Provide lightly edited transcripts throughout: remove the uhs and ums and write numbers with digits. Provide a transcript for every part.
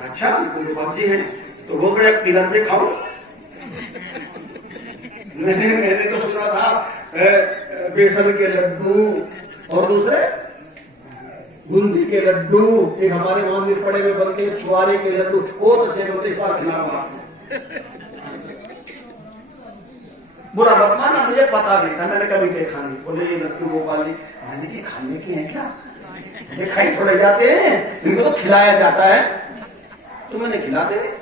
अच्छा गोपाल जी है तो वो बड़े पिलर से खाओ। मैंने तो सुना था बेसन के लड्डू और दूसरे बूंदी के लड्डू, एक हमारे मंदिर पड़े हुए बनते हैं छुआरे के लड्डू, बहुत अच्छे बनते, इस बार खिलाऊंगा। बुरा मत मानना, मुझे पता नहीं था, मैंने कभी देखा नहीं। बोले ये लड्डू गोपाल जी मैंने कि खाने के हैं क्या? ये खाई थोड़े जाते हैं, इनको तो खिलाया जाता है। तो मैंने खिलाते हुए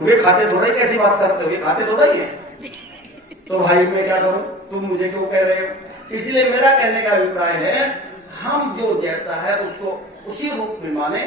वे खाते थोड़ा ही, कैसी बात करते हो, ये खाते थोड़ा ही है। तो भाई मैं क्या करूं, तुम मुझे क्यों कह रहे हो? इसलिए मेरा कहने का अभिप्राय है हम जो जैसा है उसको उसी रूप में माने,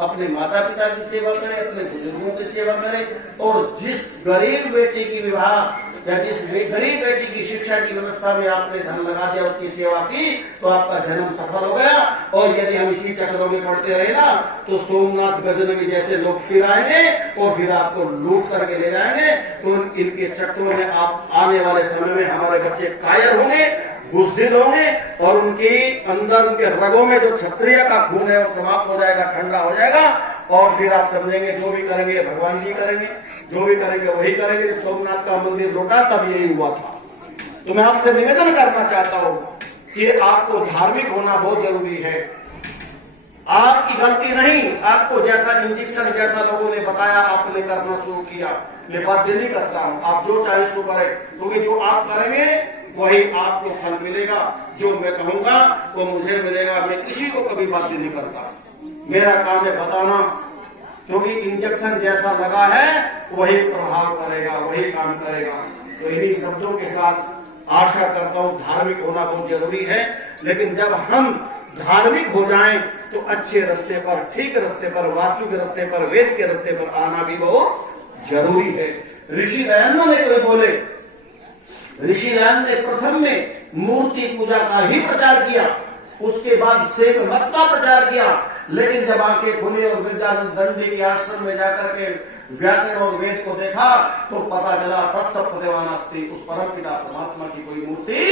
अपने माता पिता की सेवा करें, अपने बुजुर्गों की सेवा करें, और जिस गरीब बेटी की विवाह या जिस गरीब बेटी की शिक्षा की व्यवस्था में आपने धन लगा दिया, उसकी सेवा की, तो आपका जन्म सफल हो गया। और यदि हम इसी चक्रों में पड़ते रहे ना तो सोमनाथ गजनवी जैसे लोग फिर आएंगे और फिर आपको लूट करके ले जाएंगे। तो इनके चक्रों में आप आने वाले समय में हमारे बच्चे कायर होंगे, बुजदिल होंगे, और उनके अंदर उनके रगों में जो क्षत्रिय का खून है वो समाप्त हो जाएगा, ठंडा हो जाएगा। और फिर आप समझेंगे जो भी करेंगे भगवान जी करेंगे, जो भी करेंगे वही करेंगे। जब सोमनाथ का मंदिर लौटा तब यही हुआ था। तो मैं आपसे निवेदन करना चाहता हूं कि आपको धार्मिक होना बहुत जरूरी है। आपकी गलती नहीं, आपको जैसा इंजेक्शन जैसा लोगों ने बताया आपने करना शुरू किया। मैं बाध्य नहीं करता हूं, आप जो चाहे सो करें, क्योंकि जो आप करेंगे वही आपको फल मिलेगा। जो मैं कहूंगा वो मुझे मिलेगा। मैं किसी को कभी बाध्य नहीं करता, मेरा काम है बताना, क्योंकि इंजेक्शन जैसा लगा है वही प्रभाव करेगा, वही काम करेगा। तो इन्हीं शब्दों के साथ आशा करता हूं धार्मिक होना बहुत जरूरी है। लेकिन जब हम धार्मिक हो जाएं तो अच्छे रास्ते पर, ठीक रास्ते पर, वास्तु के रास्ते पर, वेद के रास्ते पर आना भी बहुत जरूरी है। ऋषि दयानंद ने कोई बोले, ऋषि दयानंद ने प्रथम में मूर्ति पूजा का ही प्रचार किया, उसके बाद सेव मत का प्रचार किया। लेकिन जब आंखें खुली और विद्यानंद दंडी के आश्रम में जाकर के व्याकरण और वेद को देखा तो पता चला तत्सत्य उस परम पिता परमात्मा की कोई मूर्ति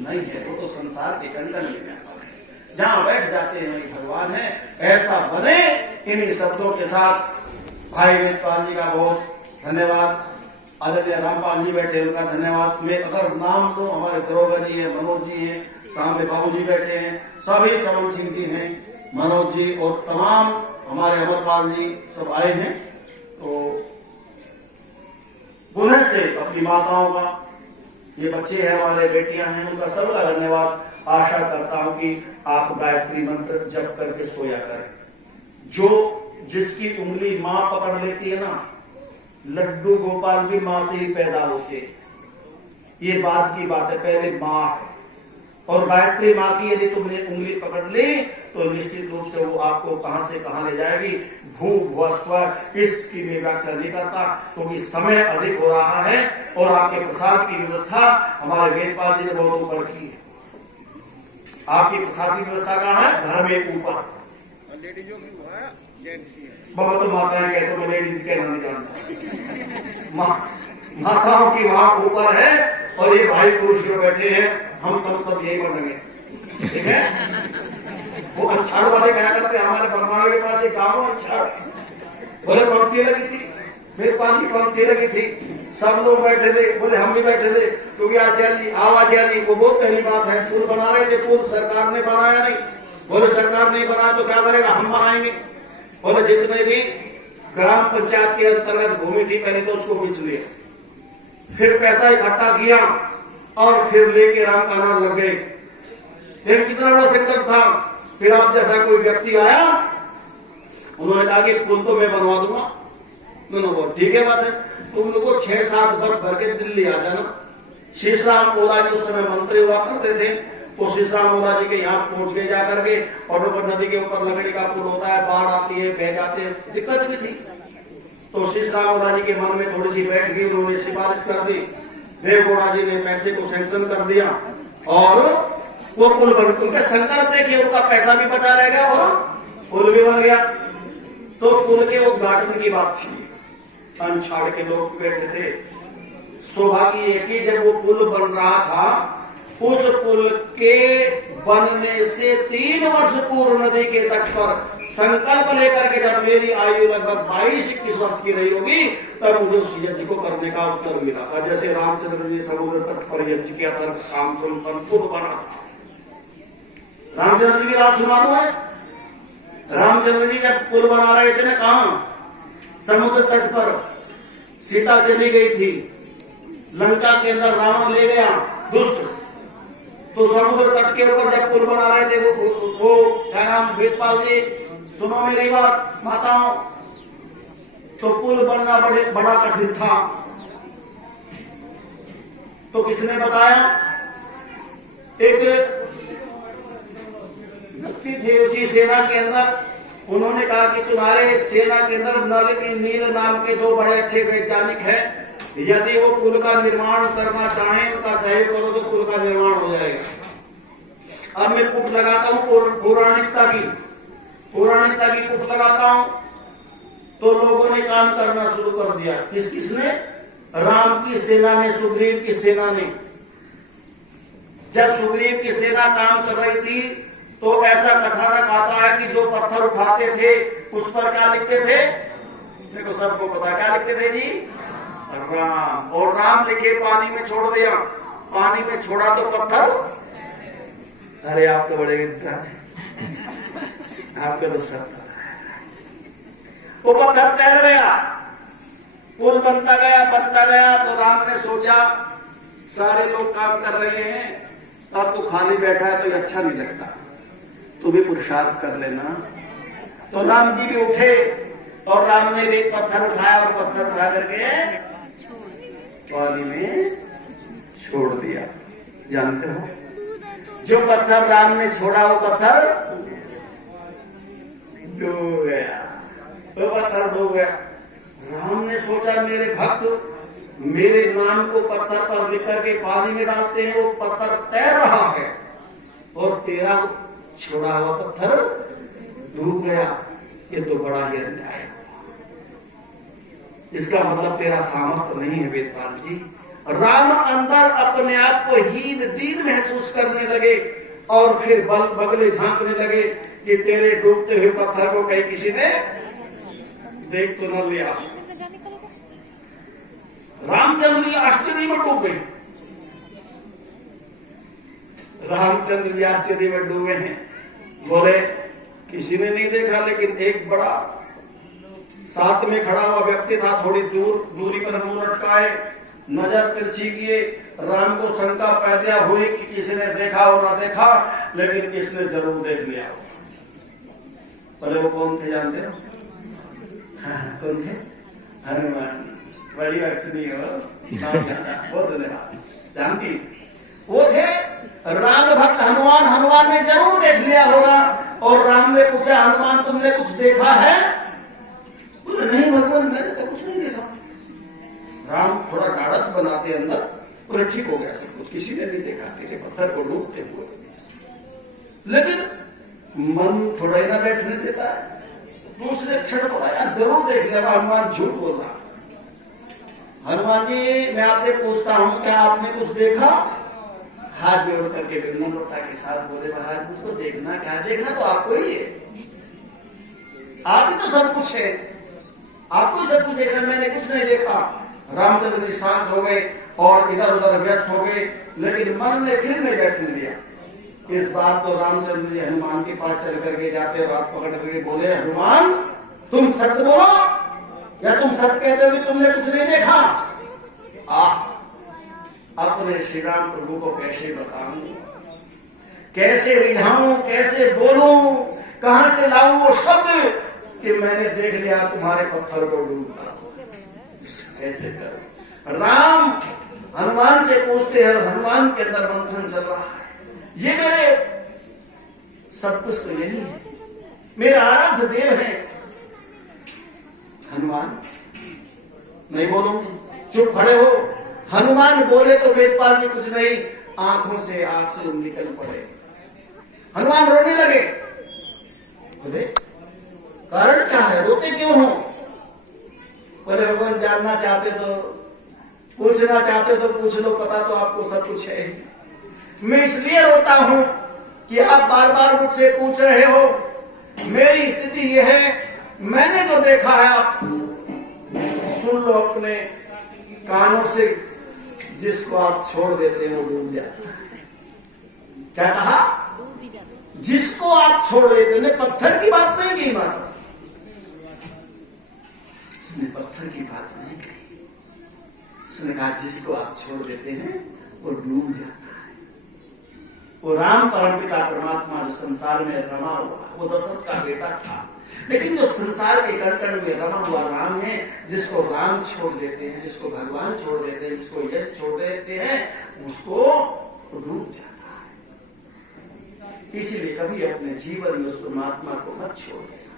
नहीं है, वो तो संसार के कंटन में जहां बैठ जाते हैं वही भगवान है। ऐसा बने। इन्हीं शब्दों के साथ भाई वेदपाल जी का बहुत धन्यवाद, आदरणीय रामपाल जी बैठे उनका धन्यवाद। मैं अगर नाम लूं, हमारे दरोगा जी है, मनोज जी है, सामने बाबू जी बैठे हैं, सभी चमन सिंह जी हैं, मनोज जी और तमाम हमारे अमरपाल जी सब आए हैं। तो पुनः से अपनी माताओं का, ये बच्चे हैं हमारे, बेटियां हैं, उनका सबका धन्यवाद। आशा करता हूं कि आप गायत्री मंत्र जप करके सोया करें। जो जिसकी उंगली मां पकड़ लेती है ना, लड्डू गोपाल भी मां से ही पैदा होते, ये बात की बात है, पहले मां है। और गायत्री मां की यदि तुमने उंगली पकड़ ली तो निश्चित रूप से वो आपको कहां से कहां ले जाएगी। भू भुआ स्व, इसकी मैं व्याख्या नहीं करता क्योंकि समय अधिक हो रहा है। और आपके प्रसाद की व्यवस्था हमारे वेदपाल जी ने बहुत ऊपर की है। आपकी प्रसाद की व्यवस्था कहाँ है? घर में ऊपर। लेडीजों की हुआ है, जेंट्स की है। बाबा तो माताएं कहते, मैं लेडीज कहना नहीं जानता। माताओं की वहां ऊपर है और ये भाई पुरुष जो बैठे हैं, हम सब यही बनेंगे, ठीक है। वो अंछाड़ वाले कहा करते हमारे बरमाने के पास एक गाँव अंछाड़, बोले पंक्ति लगी थी, मेरे पास की पंक्ति लगी थी, सब लोग बैठे थे, बोले हम भी बैठे थे, क्योंकि आचार्य जी आचार्य जी, वो बहुत पहली बात है, पुल बना रहे थे, पुल सरकार ने बनाया नहीं। बोले सरकार नहीं बनाया तो क्या करेगा, हम बनाएंगे। बोले जितने भी ग्राम पंचायत के अंतर्गत भूमि थी पहले तो उसको बेच लिया, फिर पैसा इकट्ठा किया और फिर लेके राम का नाम लग गए। लेकिन कितना बड़ा सेक्टर था। फिर आप जैसा कोई व्यक्ति आया, उन्होंने कहा कि पुल तो मैं बनवा दूंगा। उन्होंने बोला ठीक है बात है, तुम लोग को 6-7 बस भर के दिल्ली आ जाना। शीशराम ओला जी उस समय मंत्री हुआ करते थे, तो शीशराम ओला जी के यहाँ पहुंच गए जाकर के। और नदी के ऊपर लकड़ी का पुल होता है, बाढ़ आती है, बह जाते हैं, दिक्कत भी थी। तो शीशराम ओला जी के मन में थोड़ी सी बैठ गई, उन्होंने सिफारिश कर दी, देवगौड़ा जी ने पैसे को सैंक्शन कर दिया और वो पुल बन, उनके संकल्प देखिए, उनका पैसा भी बचा रह गया और पुल भी बन गया। तो पुल के उद्घाटन की बात थी, अंछाड़ के लोग बैठे थे। सौभाग्य है कि जब वो पुल बन रहा था, उस पुल के बनने से 3 वर्ष पूर्व नदी के तट पर संकल्प लेकर के जब मेरी आयु लगभग 22-21 वर्ष की रही होगी तब मुझे उस यज्ञ को करने का अवसर मिला था। जैसे रामचंद्र जी समुद्र तट पर यज्ञ किया था, काम संपन्न पुल बना था। रामचंद्र जी की बात सुना दो है। रामचंद्र जी जब पुल बना रहे थे ना, कहां? समुद्र तट पर। सीता चली गई थी लंका के अंदर, रावण ले गया दुष्ट। तो समुद्र तट के ऊपर जब पुल बना रहे थे वो क्या नाम, वेदपाल जी सुनो मेरी बात माताओं, तो पुल बनना बड़ा कठिन था। तो किसने बताया? एक व्यक्ति थे उसी सेना के अंदर, उन्होंने कहा कि तुम्हारे सेना के अंदर नल की नील नाम के 2 बड़े अच्छे वैज्ञानिक हैं, यदि वो पुल का निर्माण करना चाहें, उनका सहयोग करो तो पुल का निर्माण हो जाएगा। अब मैं पुट लगाता हूं पौराणिकता की पुट लगाता हूं। तो लोगों ने काम करना शुरू कर दिया। किसने? राम की सेना ने, सुग्रीव की सेना ने। जब सुग्रीव की सेना काम कर रही थी तो ऐसा कथानक आता है कि जो पत्थर उठाते थे उस पर क्या लिखते थे? देखो सबको पता क्या लिखते थे जी? राम। और राम लिखे पानी में छोड़ दिया। पानी में छोड़ा तो पत्थर, अरे आप तो बड़े विद्वान हैं, आपका तो सब पता है। वो पत्थर तैर गया, पुल बनता गया। तो राम ने सोचा सारे लोग काम कर रहे हैं और तू खाली बैठा है तो ये अच्छा नहीं लगता, तू भी पुरुषार्थ कर लेना। तो राम जी भी उठे और राम ने भी एक पत्थर उठाया और पत्थर उठा करके पानी में छोड़ दिया। जानते हो जो पत्थर राम ने छोड़ा वो पत्थर डूब गया। वो पत्थर डूब गया। राम ने सोचा मेरे भक्त मेरे नाम को पत्थर पर लिख करके पानी में डालते हैं, वो पत्थर तैर रहा है और तेरा छोड़ा हुआ पत्थर डूब गया। ये तो बड़ा ही अन्याय। इसका मतलब तेरा सामर्थ्य नहीं है वेदपाल जी। राम अंदर अपने आप को हीन दीन महसूस करने लगे और फिर बगले झांकने लगे कि तेरे डूबते हुए पत्थर को कहीं किसी ने देख तो न लिया। रामचंद्र जी आश्चर्य में डूब गए। रामचंद्र जी आश्चर्य में डूबे हैं। बोले किसी ने नहीं देखा, लेकिन एक बड़ा साथ में खड़ा हुआ व्यक्ति था, थोड़ी दूरी पर मुंह लटकाए, नजर तिरछी किए। राम को शंका पैदा हुई कि किसी ने देखा हो ना देखा, लेकिन किसने जरूर देख लिया। बोले वो कौन थे जानते हो? हाँ, कौन थे? हनुमान। बड़ी व्यक्ति नहीं हो, बहुत धन्यवाद। जानती वो थे राम भक्त हनुमान। हनुमान ने जरूर देख लिया होगा। और राम ने पूछा हनुमान तुमने कुछ देखा है? बोले नहीं भगवान मैंने तो कुछ नहीं देखा। राम थोड़ा गाढ़स बनाते अंदर, बोले ठीक हो गया सब कुछ, किसी ने नहीं देखा तेरे पत्थर को डूबते हुए। लेकिन मन थोड़ा ही ना बैठने देता है। दूसरे क्षण बोला यार जरूर देख लिया। हनुमान झूठ बोल रहा। हनुमान जी मैं आपसे पूछता हूं क्या आपने कुछ देखा? हाथ जोड़ करके विनम्रता के साथ बोले महाराज मुझको देखना क्या, देखना तो आपको ही है, आप ही तो सब कुछ है, आपको ही सब कुछ देखा, मैंने कुछ नहीं देखा। रामचंद्र जी शांत हो गए और इधर उधर व्यस्त हो गए, लेकिन मन ने फिर नहीं बैठने दिया। इस बार तो रामचंद्र जी हनुमान के पास चल करके जाते और हाथ पकड़ करके बोले हनुमान तुम सत्य बोलो या तुम सत्य कहते हो कि तुमने कुछ नहीं देखा? अपने श्री राम प्रभु को कैसे बताऊं, कैसे रिझाऊं, कैसे बोलूं, कहां से लाऊं वो शब्द कि मैंने देख लिया तुम्हारे पत्थर को डूबता, कैसे करूं? राम हनुमान से पूछते हैं, हनुमान के अंदर मंथन चल रहा है, ये मेरे सब कुछ तो यही है, मेरा आराध्य देव है। हनुमान नहीं बोलूंगी, चुप खड़े हो। हनुमान बोले तो वेदपाल जी कुछ नहीं, आंखों से आंसू निकल पड़े। हनुमान रोने लगे। बोले कारण क्या है, रोते क्यों हो? बोले भगवान जानना चाहते तो, पूछना चाहते तो पूछ लो, पता तो आपको सब कुछ है। मैं इसलिए रोता हूं कि आप बार बार मुझसे पूछ रहे हो मेरी स्थिति यह है, मैंने जो देखा है आप सुन लो अपने कानों से, जिसको आप छोड़ देते हैं वो डूब जाता है। क्या कहा? जिसको आप छोड़ देते हैं। पत्थर की बात नहीं की माता, उसने पत्थर की बात नहीं कही, उसने कहा जिसको आप छोड़ देते हैं वो डूब जाता है। वो राम परमपिता परमात्मा जो संसार में रमा हुआ, वो दशरथ का बेटा था, लेकिन जो संसार के कण कण में रमा हुआ राम है, जिसको राम छोड़ देते हैं, जिसको भगवान छोड़ देते हैं, जिसको यज्ञ छोड़ देते हैं, उसको डूब जाता है। इसीलिए कभी अपने जीवन में उस परमात्मा को मत छोड़ देना,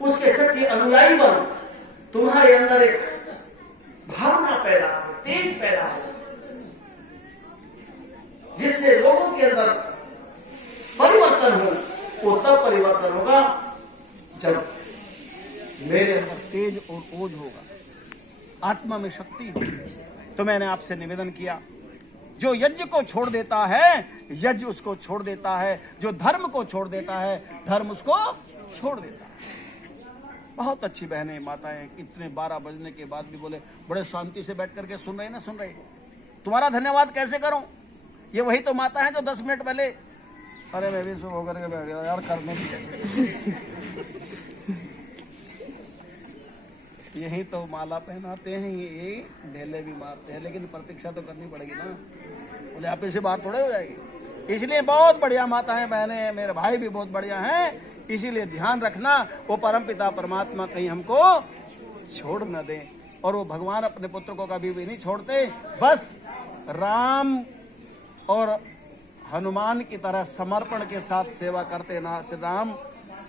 उसके सच्चे अनुयायी बनो। तुम्हारे अंदर एक भावना पैदा हो, तेज पैदा हो, जिससे लोगों के अंदर परिवर्तन हो। वो तब परिवर्तन होगा जब मेरे अंदर तेज और ओज होगा, आत्मा में शक्ति होगी। तो मैंने आपसे निवेदन किया, जो यज्ञ को छोड़ देता है यज्ञ उसको छोड़ देता है, जो धर्म को छोड़ देता है धर्म उसको छोड़ देता है। बहुत अच्छी बहनें माताएं इतने 12 बजने के बाद भी बोले, बड़े शांति से बैठ करके सुन रहे ना, सुन रहे। तुम्हारा धन्यवाद कैसे करूं? ये वही तो माता है जो 10 मिनट पहले, अरे मैं भी सुबह होकर के बैठ गया यार, करने भी कैसे। यही तो माला पहनाते हैं, ये ढेले भी मारते हैं, लेकिन प्रतीक्षा तो करनी पड़ेगी ना, बोले आप इसे बात थोड़े हो जाएगी। इसलिए बहुत बढ़िया माता है, बहनें हैं, मेरे भाई भी बहुत बढ़िया हैं। इसीलिए ध्यान रखना, वो परमपिता परमात्मा कहीं हमको छोड़ न दे, और वो भगवान अपने पुत्र को कभी भी नहीं छोड़ते। बस राम और हनुमान की तरह समर्पण के साथ सेवा करते ना श्री राम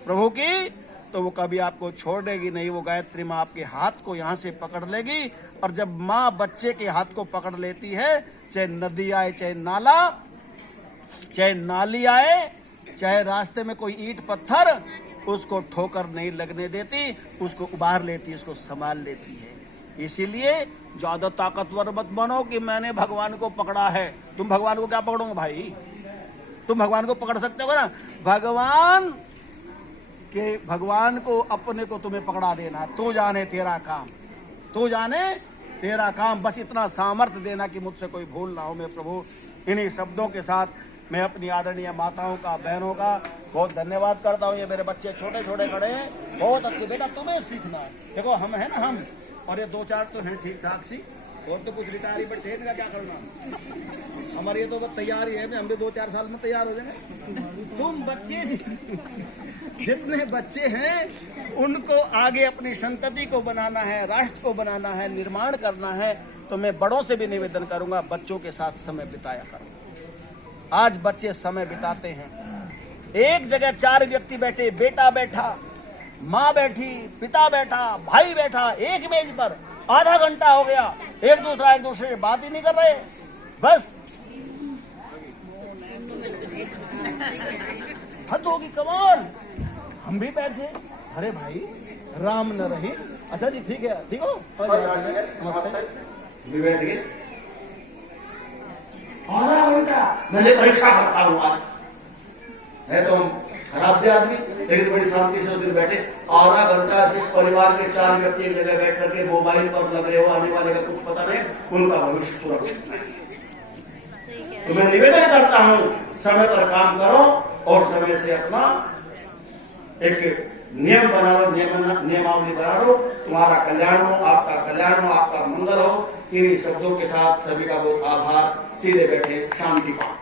प्रभु की, तो वो कभी आपको छोड़ेगी नहीं। वो गायत्री माँ आपके हाथ को यहाँ से पकड़ लेगी, और जब माँ बच्चे के हाथ को पकड़ लेती है, चाहे नदी आए, चाहे नाला, चाहे नाली आए, चाहे रास्ते में कोई ईंट पत्थर, उसको ठोकर नहीं लगने देती, उसको उबार लेती, उसको संभाल लेती है। इसीलिए ज्यादा ताकतवर मत बनो कि मैंने भगवान को पकड़ा है। तुम भगवान को क्या पकड़ोगे भाई? तुम भगवान को पकड़ सकते हो ना? भगवान को अपने को तुम्हें पकड़ा देना। तू जाने तेरा काम, तू जाने तेरा काम। बस इतना सामर्थ्य देना कि मुझसे कोई भूल ना हो। मैं प्रभु इन्हीं शब्दों के साथ मैं अपनी आदरणीय माताओं का, बहनों का बहुत धन्यवाद करता हूँ। ये मेरे बच्चे छोटे छोटे खड़े हैं, बहुत अच्छे। बेटा तुम्हें सीखना है। देखो हम है ना, हम और ये 2-4 तो हैं ठीक ठाक सी, और तो कुछ रिटायरी पर ठेक का क्या करना। हमारी ये तो बस तैयारी है, हम भी 2-4 साल में तैयार हो जाएंगे। तुम बच्चे जितने बच्चे हैं उनको आगे अपनी संतति को बनाना है, राष्ट्र को बनाना है, निर्माण करना है। तो मैं बड़ों से भी निवेदन करूंगा, बच्चों के साथ समय बिताया करो। आज बच्चे समय बिताते हैं, एक जगह 4 व्यक्ति बैठे, बेटा बैठा, माँ बैठी, पिता बैठा, भाई बैठा, एक मेज पर आधा घंटा हो गया, एक दूसरे से बात ही नहीं कर रहे। बस हद होगी कमाल। हम भी बैठे, अरे भाई राम न रही। अच्छा जी ठीक है, ठीक हो, नमस्ते। भी बैठ गए आधा घंटा। मैंने परीक्षा करता हूँ आज है तो हम खराब से आदमी, लेकिन बड़ी शांति से उधर बैठे आधा घंटा। जिस परिवार के 4 व्यक्ति एक जगह बैठ करके मोबाइल पर लग रहे हो, आने वाले का कुछ पता नहीं, उनका भविष्य सुरक्षित नहीं। तो मैं निवेदन करता हूँ, समय पर काम करो और समय से अपना एक नियम बना लो, नियमावली बना लो। तुम्हारा कल्याण हो, आपका कल्याण हो, आपका मंगल हो। इन्हीं शब्दों के साथ सभी का बहुत आभार। सीधे बैठे, शांति पाओ।